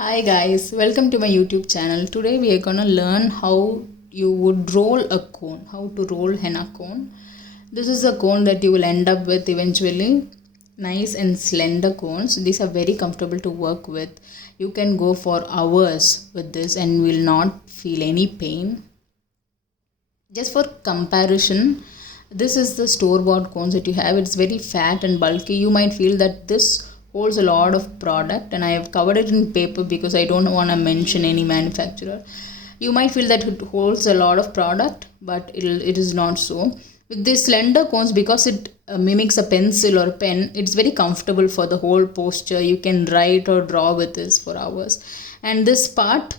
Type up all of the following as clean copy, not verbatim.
Hi guys, welcome to my YouTube channel. Today we are gonna learn how you would roll a cone, how to roll henna cone. This is a cone that you will end up with eventually. Nice and slender cones. These are very comfortable to work with. You can go for hours with this and will not feel any pain. Just for comparison, this is the store-bought cones that you have. It's very fat and bulky. You might feel that this holds a lot of product, and I have covered it in paper because I don't want to mention any manufacturer. You might feel that it holds a lot of product, but it is not so. With these slender cones, because it mimics a pencil or pen, it's very comfortable for the whole posture. You can write or draw with this for hours. And this part,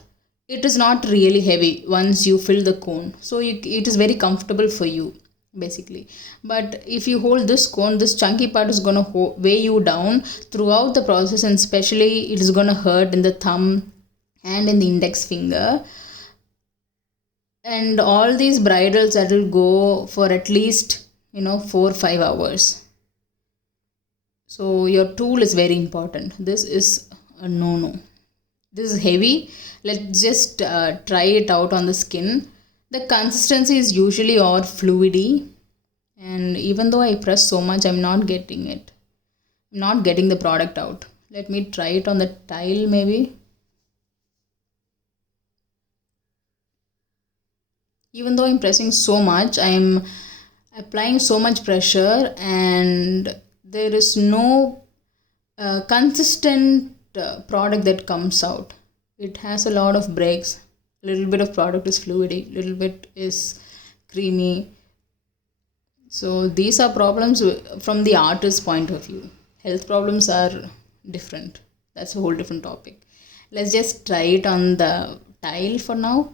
it is not really heavy once you fill the cone, so it is very comfortable for you basically. But if you hold this cone, this chunky part is going to weigh you down throughout the process, and especially it is going to hurt in the thumb and in the index finger. And all these bridles that will go for at least 4 or 5 hours. So your tool is very important. This is a no. This is heavy. Let's just try it out on the skin. The consistency is usually or fluidy, and even though I press so much, I'm not getting it. I'm not getting the product out. Let me try it on the tile maybe. Even though I'm pressing so much, I'm applying so much pressure, and there is no consistent product that comes out. It has a lot of breaks. A little bit of product is fluidy, little bit is creamy. So these are problems from the artist's point of view. Health problems are different. That's a whole different topic. Let's just try it on the tile for now.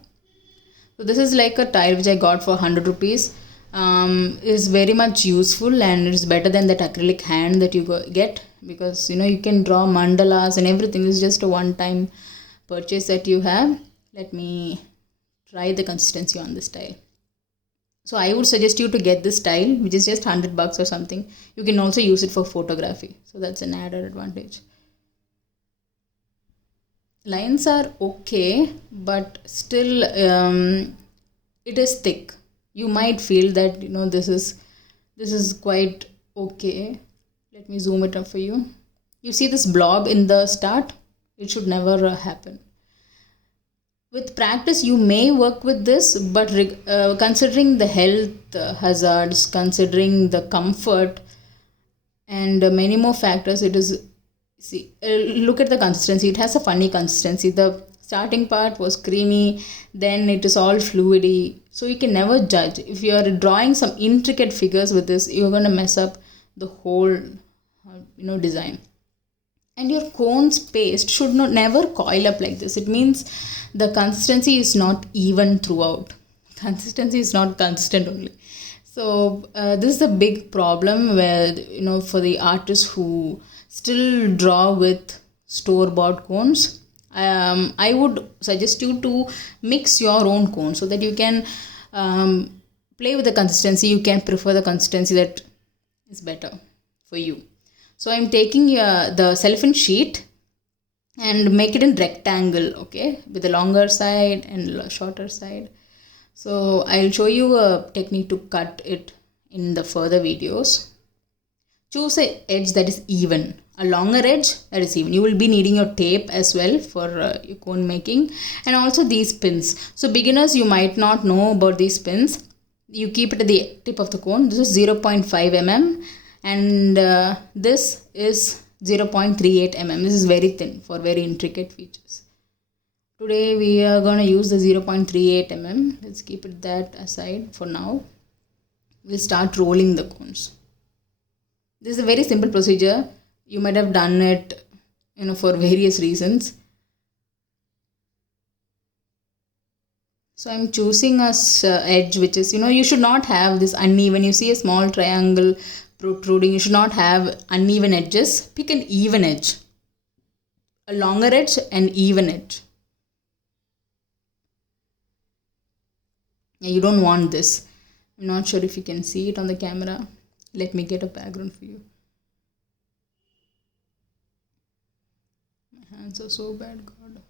So this is like a tile which I got for 100 rupees. Is very much useful, and it's better than that acrylic hand that you get, because you can draw mandalas and everything. This is just a one-time purchase that you have. Let me try the consistency on this tile. So I would suggest you to get this tile, which is just 100 bucks or something. You can also use it for photography, so that's an added advantage. Lines are okay, but still it is thick. You might feel that this is quite okay. Let me zoom it up for you. You see this blob in the start? It should never happen. With practice you may work with this, but considering the health hazards, considering the comfort, and many more factors, it is, see, look at the consistency. It has a funny consistency. The starting part was creamy, then it is all fluidy, so you can never judge. If you are drawing some intricate figures with this, you're going to mess up the whole design. And your cone's paste should not never coil up like this. It means the consistency is not even throughout. Consistency is not consistent only. So this is a big problem where for the artists who still draw with store-bought cones. I would suggest you to mix your own cone so that you can play with the consistency. You can prefer the consistency that is better for you. So I'm taking the cellophane sheet and make it in rectangle, okay, with the longer side and shorter side. So I'll show you a technique to cut it in the further videos. Choose an edge that is even, a longer edge that is even. You will be needing your tape as well for your cone making, and also these pins. So beginners, you might not know about these pins. You keep it at the tip of the cone. This is 0.5 mm, and this is 0.38 mm. This is very thin for very intricate features. Today we are going to use the 0.38 mm. Let's keep it that aside for now. We'll start rolling the cones. This is a very simple procedure. You might have done it for various reasons. So I'm choosing a edge which is, you should not have this uneven. You see a small triangle protruding. You should not have uneven edges. Pick an even edge, a longer edge and even edge. Yeah, you don't want this. I'm not sure if you can see it on the camera. Let me get a background for you. My hands are so bad, God.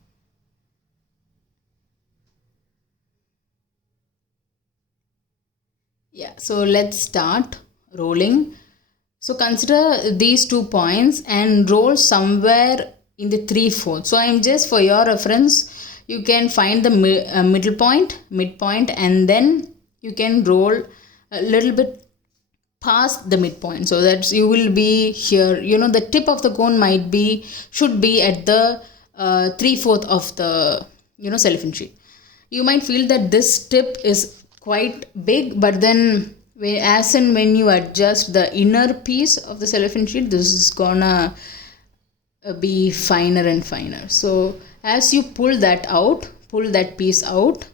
Yeah, so let's start rolling. So consider these 2 points and roll somewhere in the 3/4. So I'm just for your reference, you can find the middle point, midpoint, and then you can roll a little bit past the midpoint, so that you will be here. The tip of the cone should be at the 3/4 of the cellophane sheet. You might feel that this tip is quite big, but then as and when you adjust the inner piece of the cellophane sheet, this is gonna be finer and finer. So as you pull that piece out,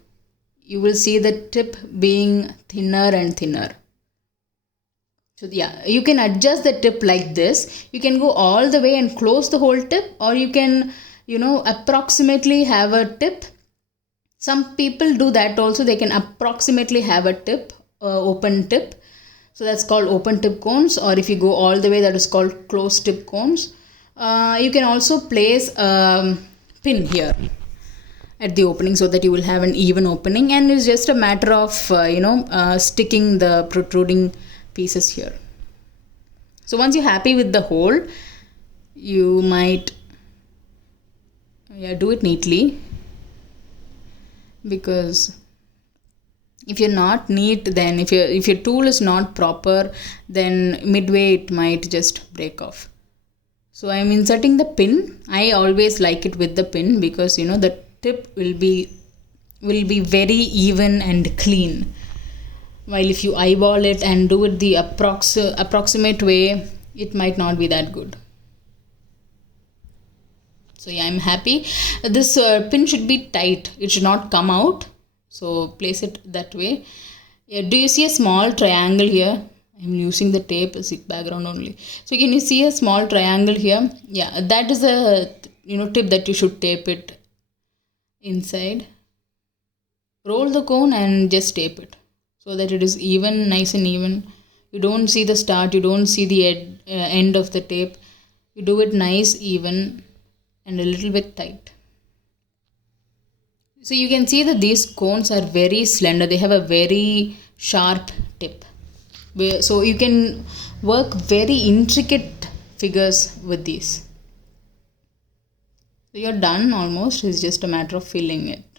you will see the tip being thinner and thinner. So yeah, you can adjust the tip like this. You can go all the way and close the whole tip, or you can approximately have a tip. Some people do that also. They can approximately have a tip, open tip. So that's called open tip cones, or if you go all the way, that is called closed tip cones. You can also place a pin here at the opening so that you will have an even opening, and it's just a matter of sticking the protruding pieces here. So once you're happy with the hole, you might do it neatly, because if you're not neat, then if your tool is not proper, then midway it might just break off. So I'm inserting the pin. I always like it with the pin, because the tip will be very even and clean, while if you eyeball it and do it the approximate way, it might not be that good. So yeah, I'm happy. This pin should be tight, it should not come out, so place it that way. Yeah, do you see a small triangle here? I'm using the tape as background only. So can you see a small triangle here? Yeah, that is a tip that you should tape it inside. Roll the cone and just tape it so that it is even, nice and even. You don't see the start, you don't see the end of the tape. You do it nice, even, and a little bit tight. So you can see that these cones are very slender. They have a very sharp tip. So you can work very intricate figures with these. So you're done almost. It's just a matter of filling it.